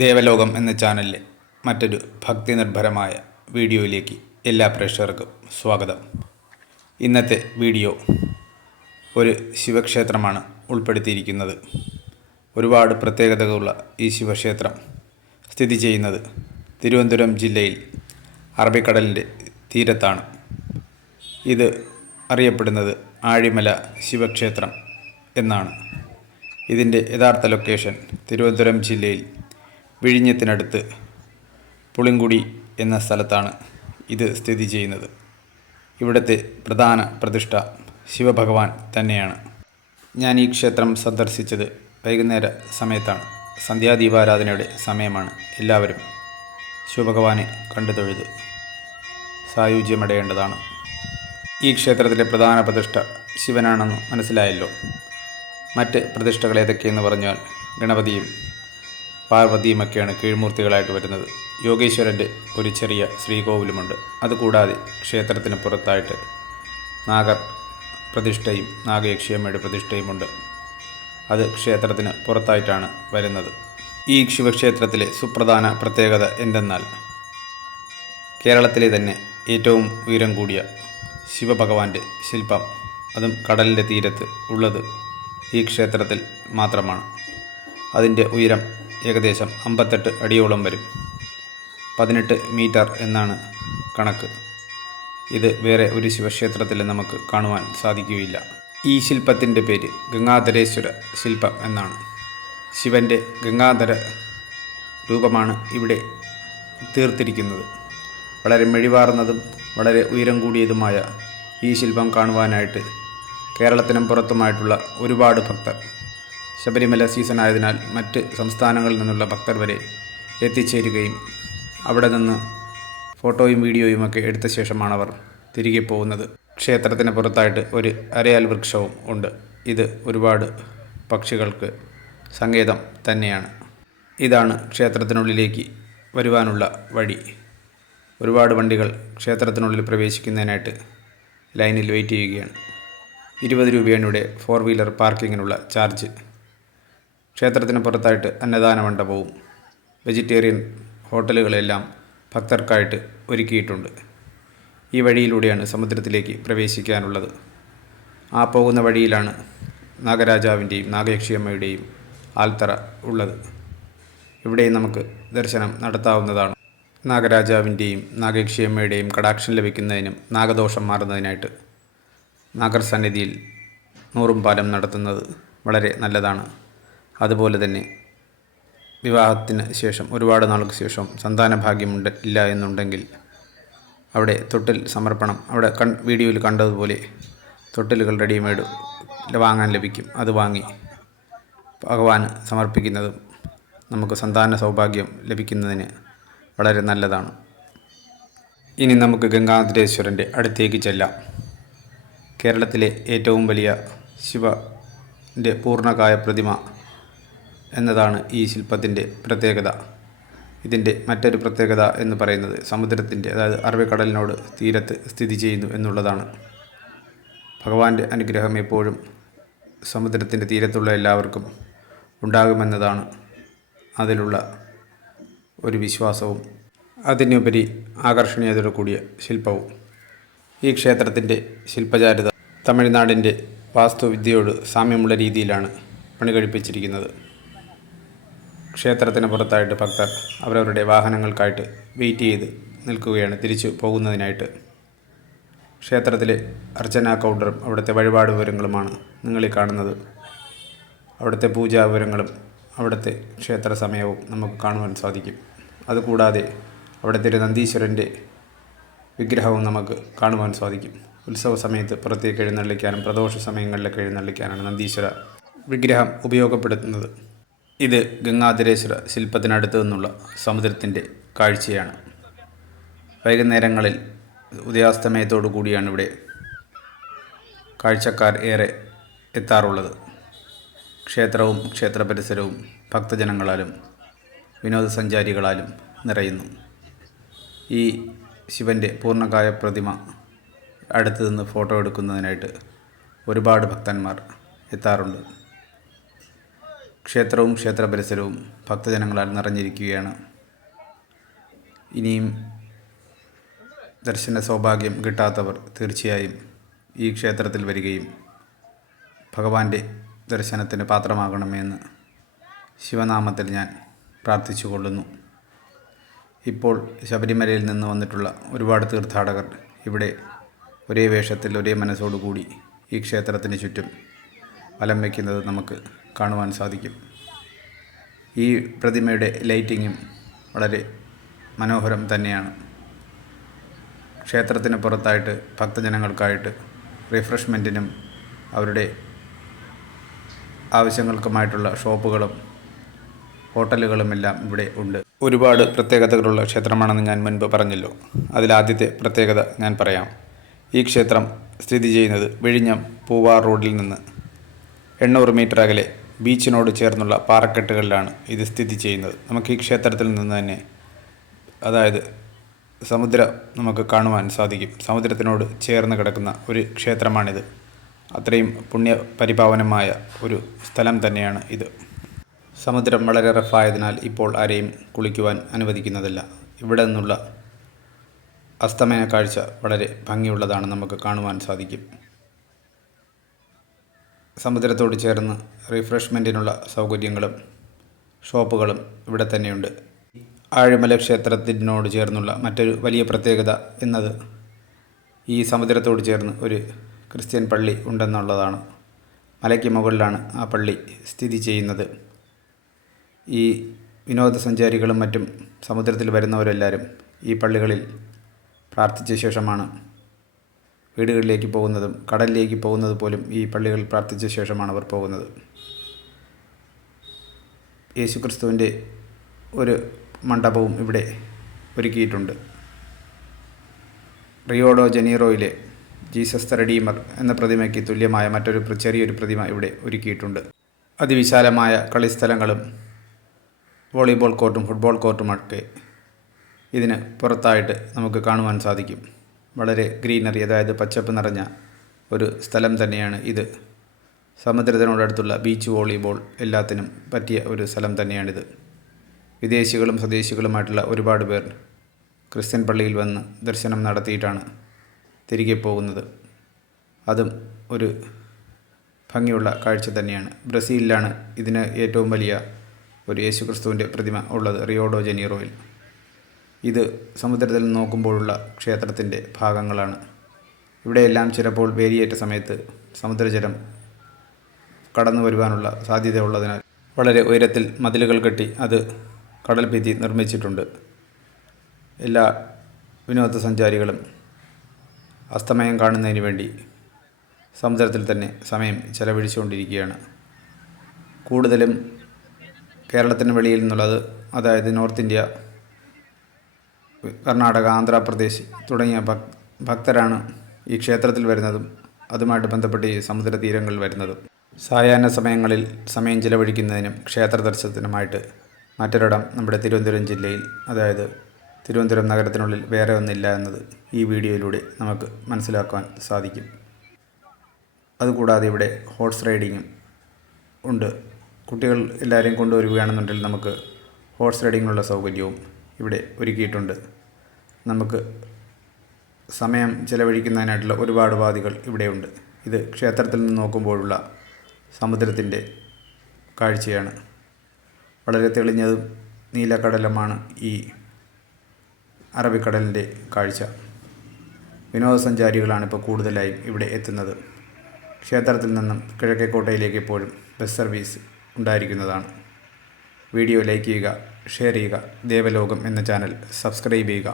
ദേവലോകം എന്ന ചാനലിലെ മറ്റൊരു ഭക്തി നിർഭരമായ വീഡിയോയിലേക്ക് എല്ലാ പ്രേക്ഷകർക്കും സ്വാഗതം. ഇന്നത്തെ വീഡിയോ ഒരു ശിവക്ഷേത്രമാണ് ഉൾപ്പെടുത്തിയിരിക്കുന്നത്. ഒരുപാട് പ്രത്യേകതകളുള്ള ഈ ശിവക്ഷേത്രം സ്ഥിതി ചെയ്യുന്നത് തിരുവനന്തപുരം ജില്ലയിൽ അറബിക്കടലിൻ്റെ തീരത്താണ്. ഇത് അറിയപ്പെടുന്നത് ആഴിമല ശിവക്ഷേത്രം എന്നാണ്. ഇതിൻ്റെ യഥാർത്ഥ ലൊക്കേഷൻ തിരുവനന്തപുരം ജില്ലയിൽ വിഴിഞ്ഞത്തിനടുത്ത് പുളിങ്കുടി എന്ന സ്ഥലത്താണ് ഇത് സ്ഥിതി ചെയ്യുന്നത്. ഇവിടുത്തെ പ്രധാന പ്രതിഷ്ഠ ശിവഭഗവാൻ തന്നെയാണ്. ഞാൻ ഈ ക്ഷേത്രം സന്ദർശിച്ചത് വൈകുന്നേര സമയത്താണ്. സന്ധ്യാദീപാരാധനയുടെ സമയമാണ്. എല്ലാവരും ശിവഭഗവാനെ കണ്ടു തൊഴുത് സായുജ്യമടയേണ്ടതാണ്. ഈ ക്ഷേത്രത്തിലെ പ്രധാന പ്രതിഷ്ഠ ശിവനാണെന്ന് മനസ്സിലായല്ലോ. മറ്റ് പ്രതിഷ്ഠകൾ ഏതൊക്കെയെന്ന് പറഞ്ഞാൽ ഗണപതിയും പാർവതിയുമൊക്കെയാണ് കീഴ്മൂർത്തികളായിട്ട് വരുന്നത്. യോഗേശ്വരൻ്റെ ഒരു ചെറിയ ശ്രീകോവിലുമുണ്ട്. അതുകൂടാതെ ക്ഷേത്രത്തിന് പുറത്തായിട്ട് നാഗർ പ്രതിഷ്ഠയും നാഗയക്ഷിയമ്മയുടെ പ്രതിഷ്ഠയുമുണ്ട്. അത് ക്ഷേത്രത്തിന് പുറത്തായിട്ടാണ് വരുന്നത്. ഈ ശിവക്ഷേത്രത്തിലെ സുപ്രധാന പ്രത്യേകത എന്തെന്നാൽ കേരളത്തിലെ തന്നെ ഏറ്റവും ഉയരം കൂടിയ ശിവഭഗവാന്റെ ശില്പം, അതും കടലിൻ്റെ തീരത്ത് ഉള്ളത് ഈ ക്ഷേത്രത്തിൽ മാത്രമാണ്. അതിൻ്റെ ഉയരം ഏകദേശം 58 അടിയോളം വരും. 18 മീറ്റർ എന്നാണ് കണക്ക്. ഇത് വേറെ ഒരു ശിവക്ഷേത്രത്തിൽ നമുക്ക് കാണുവാൻ സാധിക്കുകയില്ല. ഈ ശില്പത്തിൻ്റെ പേര് ഗംഗാധരേശ്വര ശില്പം എന്നാണ്. ശിവൻ്റെ ഗംഗാധര രൂപമാണ് ഇവിടെ തീർത്തിരിക്കുന്നത്. വളരെ മെഴിവാർന്നതും വളരെ ഉയരം കൂടിയതുമായ ഈ ശില്പം കാണുവാനായിട്ട് കേരളത്തിനും പുറത്തുമായിട്ടുള്ള ഒരുപാട് ഭക്തർ, ശബരിമല സീസൺ ആയതിനാൽ മറ്റ് സംസ്ഥാനങ്ങളിൽ നിന്നുള്ള ഭക്തർ വരെ എത്തിച്ചേരുകയും അവിടെ നിന്ന് ഫോട്ടോയും വീഡിയോയുമൊക്കെ എടുത്ത ശേഷമാണ് അവർ തിരികെ പോകുന്നത്. ക്ഷേത്രത്തിന് പുറത്തായിട്ട് ഒരു അരയാൽ വൃക്ഷവും ഉണ്ട്. ഇത് ഒരുപാട് പക്ഷികൾക്ക് സങ്കേതം തന്നെയാണ്. ഇതാണ് ക്ഷേത്രത്തിനുള്ളിലേക്ക് വരുവാനുള്ള വഴി. ഒരുപാട് വണ്ടികൾ ക്ഷേത്രത്തിനുള്ളിൽ പ്രവേശിക്കുന്നതിനായിട്ട് ലൈനിൽ വെയിറ്റ് ചെയ്യുകയാണ്. 20 രൂപയാണ് ഇവിടെ 4 വീലർ പാർക്കിങ്ങിനുള്ള ചാർജ്. ക്ഷേത്രത്തിന് പുറത്തായിട്ട് അന്നദാന മണ്ഡപവും വെജിറ്റേറിയൻ ഹോട്ടലുകളെല്ലാം ഭക്തർക്കായിട്ട് ഒരുക്കിയിട്ടുണ്ട്. ഈ വഴിയിലൂടെയാണ് സമുദ്രത്തിലേക്ക് പ്രവേശിക്കാനുള്ളത്. ആ പോകുന്ന വഴിയിലാണ് നാഗരാജാവിൻ്റെയും നാഗയക്ഷിയമ്മയുടെയും ആൽത്തറ ഉള്ളത്. ഇവിടെയും നമുക്ക് ദർശനം നടത്താവുന്നതാണ്. നാഗരാജാവിൻ്റെയും നാഗയക്ഷിയമ്മയുടെയും കടാക്ഷം ലഭിക്കുന്നതിനും നാഗദോഷം മാറുന്നതിനായിട്ട് നാഗർ സന്നിധിയിൽ 100 പാലം നടത്തുന്നത് വളരെ നല്ലതാണ്. അതുപോലെ തന്നെ വിവാഹത്തിന് ശേഷം ഒരുപാട് നാൾക്ക് ശേഷം സന്താന ഭാഗ്യമുണ്ട് ഇല്ല എന്നുണ്ടെങ്കിൽ അവിടെ തൊട്ടിൽ സമർപ്പണം, അവിടെ വീഡിയോയിൽ കണ്ടതുപോലെ തൊട്ടിലുകൾ റെഡിമെയ്ഡ് വാങ്ങാൻ ലഭിക്കും. അത് വാങ്ങി ഭഗവാന് സമർപ്പിക്കുന്നതും നമുക്ക് സന്താന സൗഭാഗ്യം ലഭിക്കുന്നതിന് വളരെ നല്ലതാണ്. ഇനി നമുക്ക് ഗംഗാധരേശ്വരൻ്റെ അടുത്തേക്ക് ചെല്ലാം. കേരളത്തിലെ ഏറ്റവും വലിയ ശിവൻ്റെ പൂർണ്ണകായ പ്രതിമ എന്നതാണ് ഈ ശില്പത്തിൻ്റെ പ്രത്യേകത. ഇതിൻ്റെ മറ്റൊരു പ്രത്യേകത എന്ന് പറയുന്നത് സമുദ്രത്തിൻ്റെ, അതായത് അറബിക്കടലിനോട് തീരത്ത് സ്ഥിതി ചെയ്യുന്നു എന്നുള്ളതാണ്. ഭഗവാന്റെ അനുഗ്രഹം എപ്പോഴും സമുദ്രത്തിൻ്റെ തീരത്തുള്ള എല്ലാവർക്കും ഉണ്ടാകുമെന്നതാണ് അതിലുള്ള ഒരു വിശ്വാസവും അതിനുപരി ആകർഷണീയതയോടു കൂടിയ ശില്പവും. ഈ ക്ഷേത്രത്തിൻ്റെ ശില്പചാരുത തമിഴ്നാടിൻ്റെ വാസ്തുവിദ്യയോട് സാമ്യമുള്ള രീതിയിലാണ് പണി കഴിപ്പിച്ചിരിക്കുന്നത്. ക്ഷേത്രത്തിന് പുറത്തായിട്ട് ഭക്തർ അവരവരുടെ വാഹനങ്ങൾക്കായിട്ട് വെയിറ്റ് ചെയ്ത് നിൽക്കുകയാണ് തിരിച്ചു പോകുന്നതിനായിട്ട്. ക്ഷേത്രത്തിലെ അർച്ചനാ കൗണ്ടറും അവിടുത്തെ വഴിപാട് വിവരങ്ങളുമാണ് നിങ്ങളീ കാണുന്നത്. അവിടുത്തെ പൂജാ വിവരങ്ങളും അവിടുത്തെ ക്ഷേത്ര സമയവും നമുക്ക് കാണുവാൻ സാധിക്കും. അതുകൂടാതെ അവിടുത്തെ ഒരു നന്ദീശ്വരൻ്റെ വിഗ്രഹവും നമുക്ക് കാണുവാൻ സാധിക്കും. ഉത്സവ സമയത്ത് പുറത്തേക്ക് എഴുന്നള്ളിക്കാനും പ്രദോഷ സമയങ്ങളിലൊക്കെ എഴുന്നള്ളിക്കാനാണ് നന്ദീശ്വര വിഗ്രഹം ഉപയോഗപ്പെടുത്തുന്നത്. ഇത് ഗംഗാധരേശ്വര ശില്പത്തിനടുത്ത് നിന്നുള്ള സമുദ്രത്തിൻ്റെ കാഴ്ചയാണ്. വൈകുന്നേരങ്ങളിൽ ഉദയാസ്തമയത്തോടു കൂടിയാണ് ഇവിടെ കാഴ്ചക്കാർ ഏറെ എത്താറുള്ളത്. ക്ഷേത്രവും ക്ഷേത്ര പരിസരവും ഭക്തജനങ്ങളാലും വിനോദസഞ്ചാരികളാലും നിറയുന്നു. ഈ ശിവൻ്റെ പൂർണ്ണകായ പ്രതിമ അടുത്ത് നിന്ന് ഫോട്ടോ എടുക്കുന്നതിനായിട്ട് ഒരുപാട് ഭക്തന്മാർ എത്താറുണ്ട്. ക്ഷേത്രവും ക്ഷേത്ര പരിസരവും ഭക്തജനങ്ങളാൽ നിറഞ്ഞിരിക്കുകയാണ്. ഇനിയും ദർശന സൗഭാഗ്യം കിട്ടാത്തവർ തീർച്ചയായും ഈ ക്ഷേത്രത്തിൽ വരികയും ഭഗവാന്റെ ദർശനത്തിന് പാത്രമാകണമെന്ന് ശിവനാമത്തിൽ ഞാൻ പ്രാർത്ഥിച്ചു കൊള്ളുന്നു. ഇപ്പോൾ ശബരിമലയിൽ നിന്ന് വന്നിട്ടുള്ള ഒരുപാട് തീർത്ഥാടകർ ഇവിടെ ഒരേ വേഷത്തിൽ ഒരേ മനസ്സോടുകൂടി ഈ ക്ഷേത്രത്തിന് ചുറ്റും വലം വയ്ക്കുന്നത് നമുക്ക് കാണുവാൻ സാധിക്കും. ഈ പ്രതിമയുടെ ലൈറ്റിങ്ങും വളരെ മനോഹരം തന്നെയാണ്. ക്ഷേത്രത്തിന് പുറത്തായിട്ട് ഭക്തജനങ്ങൾക്കായിട്ട് റിഫ്രഷ്മെൻറ്റിനും അവരുടെ ആവശ്യങ്ങൾക്കുമായിട്ടുള്ള ഷോപ്പുകളും ഹോട്ടലുകളുമെല്ലാം ഇവിടെ ഉണ്ട്. ഒരുപാട് പ്രത്യേകതകളുള്ള ക്ഷേത്രമാണെന്ന് ഞാൻ മുൻപ് പറഞ്ഞല്ലോ. അതിലാദ്യത്തെ പ്രത്യേകത ഞാൻ പറയാം. ഈ ക്ഷേത്രം സ്ഥിതി ചെയ്യുന്നത് വിഴിഞ്ഞം പൂവാർ റോഡിൽ നിന്ന് 800 മീറ്റർ അകലെ ബീച്ചിനോട് ചേർന്നുള്ള പാറക്കെട്ടുകളിലാണ് ഇത് സ്ഥിതി ചെയ്യുന്നത്. നമുക്ക് ഈ ക്ഷേത്രത്തിൽ നിന്ന് തന്നെ അതായത് സമുദ്രം നമുക്ക് കാണുവാൻ സാധിക്കും. സമുദ്രത്തിനോട് ചേർന്ന് കിടക്കുന്ന ഒരു ക്ഷേത്രമാണിത്. അത്രയും പുണ്യപരിപാവനമായ ഒരു സ്ഥലം തന്നെയാണ് ഇത്. സമുദ്രം വളരെ റഫായതിനാൽ ഇപ്പോൾ ആരെയും കുളിക്കുവാൻ അനുവദിക്കുന്നതല്ല. ഇവിടെ നിന്നുള്ള അസ്തമയ കാഴ്ച വളരെ ഭംഗിയുള്ളതാണ്, നമുക്ക് കാണുവാൻ സാധിക്കും. സമുദ്രത്തോട് ചേർന്ന് റിഫ്രഷ്മെൻറ്റിനുള്ള സൗകര്യങ്ങളും ഷോപ്പുകളും ഇവിടെ തന്നെയുണ്ട്. ആഴിമല ക്ഷേത്രത്തിനോട് ചേർന്നുള്ള മറ്റൊരു വലിയ പ്രത്യേകത എന്നത് ഈ സമുദ്രത്തോട് ചേർന്ന് ഒരു ക്രിസ്ത്യൻ പള്ളി ഉണ്ടെന്നുള്ളതാണ്. മലയ്ക്ക് മുകളിലാണ് ആ പള്ളി സ്ഥിതി ചെയ്യുന്നത്. ഈ വിനോദസഞ്ചാരികളും മറ്റും സമുദ്രത്തിൽ വരുന്നവരെല്ലാവരും ഈ പള്ളികളിൽ പ്രാർത്ഥിച്ച ശേഷമാണ് വീടുകളിലേക്ക് പോകുന്നതും കടലിലേക്ക് പോകുന്നത് പോലും ഈ പള്ളികളിൽ പ്രാർത്ഥിച്ച ശേഷമാണ് അവർ പോകുന്നത്. യേശുക്രിസ്തുവിൻ്റെ ഒരു മണ്ഡപവും ഇവിടെ ഒരുക്കിയിട്ടുണ്ട്. റിയോ ഡോ ജനീറോയിലെ ജീസസ് ദ റെഡീമർ എന്ന പ്രതിമയ്ക്ക് തുല്യമായ മറ്റൊരു ചെറിയൊരു പ്രതിമ ഇവിടെ ഒരുക്കിയിട്ടുണ്ട്. അതിവിശാലമായ കളിസ്ഥലങ്ങളും വോളിബോൾ കോർട്ടും ഫുട്ബോൾ കോർട്ടുമൊക്കെ ഇതിന് പുറത്തായിട്ട് നമുക്ക് കാണുവാൻ സാധിക്കും. വളരെ ഗ്രീനറി, അതായത് പച്ചപ്പ് നിറഞ്ഞ ഒരു സ്ഥലം തന്നെയാണ് ഇത്. സമുദ്രത്തിനോടടുത്തുള്ള ബീച്ച് വോളിബോൾ എല്ലാത്തിനും പറ്റിയ ഒരു സ്ഥലം തന്നെയാണിത്. വിദേശികളും സ്വദേശികളുമായിട്ടുള്ള ഒരുപാട് പേർ ക്രിസ്ത്യൻ പള്ളിയിൽ വന്ന് ദർശനം നടത്തിയിട്ടാണ് തിരികെ പോകുന്നത്. അതും ഒരു ഭംഗിയുള്ള കാഴ്ച തന്നെയാണ്. ബ്രസീലിലാണ് ഇതിന് ഏറ്റവും വലിയ ഒരു യേശുക്രിസ്തുവിൻ്റെ പ്രതിമ ഉള്ളത്, റിയോ ഡോ ജനീറോയിൽ. ഇത് സമുദ്രത്തിൽ നോക്കുമ്പോഴുള്ള ക്ഷേത്രത്തിൻ്റെ ഭാഗങ്ങളാണ്. ഇവിടെയെല്ലാം ചിലപ്പോൾ വേലിയേറ്റ സമയത്ത് സമുദ്രജലം കടന്നു വരുവാനുള്ള സാധ്യത ഉള്ളതിനാൽ വളരെ ഉയരത്തിൽ മതിലുകൾ കെട്ടി അത് കടൽ ഭിത്തി നിർമ്മിച്ചിട്ടുണ്ട്. എല്ലാ വിനോദസഞ്ചാരികളും അസ്തമയം കാണുന്നതിന് വേണ്ടി സമുദ്രത്തിൽ തന്നെ സമയം ചെലവഴിച്ചുകൊണ്ടിരിക്കുകയാണ്. കൂടുതലും കേരളത്തിന് വെളിയിൽ നിന്നുള്ളത്, അതായത് നോർത്ത് ഇന്ത്യ, കർണാടക, ആന്ധ്രാപ്രദേശ് തുടങ്ങിയ ഭക്തരാണ് ഈ ക്ഷേത്രത്തിൽ വരുന്നതും അതുമായിട്ട് ബന്ധപ്പെട്ട് ഈ സമുദ്ര തീരങ്ങളിൽ വരുന്നതും. സായാഹ്ന സമയങ്ങളിൽ സമയം ചിലവഴിക്കുന്നതിനും ക്ഷേത്ര ദർശനത്തിനുമായിട്ട് മറ്റൊരിടം നമ്മുടെ തിരുവനന്തപുരം ജില്ലയിൽ, അതായത് തിരുവനന്തപുരം നഗരത്തിനുള്ളിൽ വേറെ ഒന്നില്ല എന്നത് ഈ വീഡിയോയിലൂടെ നമുക്ക് മനസ്സിലാക്കാൻ സാധിക്കും. അതുകൂടാതെ ഇവിടെ ഹോഴ്സ് റൈഡിങ്ങും ഉണ്ട്. കുട്ടികൾ എല്ലാവരെയും കൊണ്ടുവരികയാണെന്നുണ്ടെങ്കിൽ നമുക്ക് ഹോഴ്സ് റൈഡിങ്ങിനുള്ള സൗകര്യവും ഇവിടെ ഒരുക്കിയിട്ടുണ്ട്. നമുക്ക് സമയം ചിലവഴിക്കുന്നതിനായിട്ടുള്ള ഒരുപാട് ഉപാധികൾ ഇവിടെയുണ്ട്. ഇത് ക്ഷേത്രത്തിൽ നിന്ന് നോക്കുമ്പോഴുള്ള സമുദ്രത്തിൻ്റെ കാഴ്ചയാണ്. വളരെ തെളിഞ്ഞതും നീലക്കടലുമാണ് ഈ അറബിക്കടലിൻ്റെ കാഴ്ച. വിനോദസഞ്ചാരികളാണ് ഇപ്പോൾ കൂടുതലായും ഇവിടെ എത്തുന്നത്. ക്ഷേത്രത്തിൽ നിന്നും കിഴക്കേക്കോട്ടയിലേക്ക് എപ്പോഴും ബസ് സർവീസ് ഉണ്ടായിരിക്കുന്നതാണ്. വീഡിയോ ലൈക്ക് ചെയ്യുക, ഷെയർ ചെയ്യുക. ദേവലോകം എന്ന ചാനൽ സബ്സ്ക്രൈബ് ചെയ്യുക.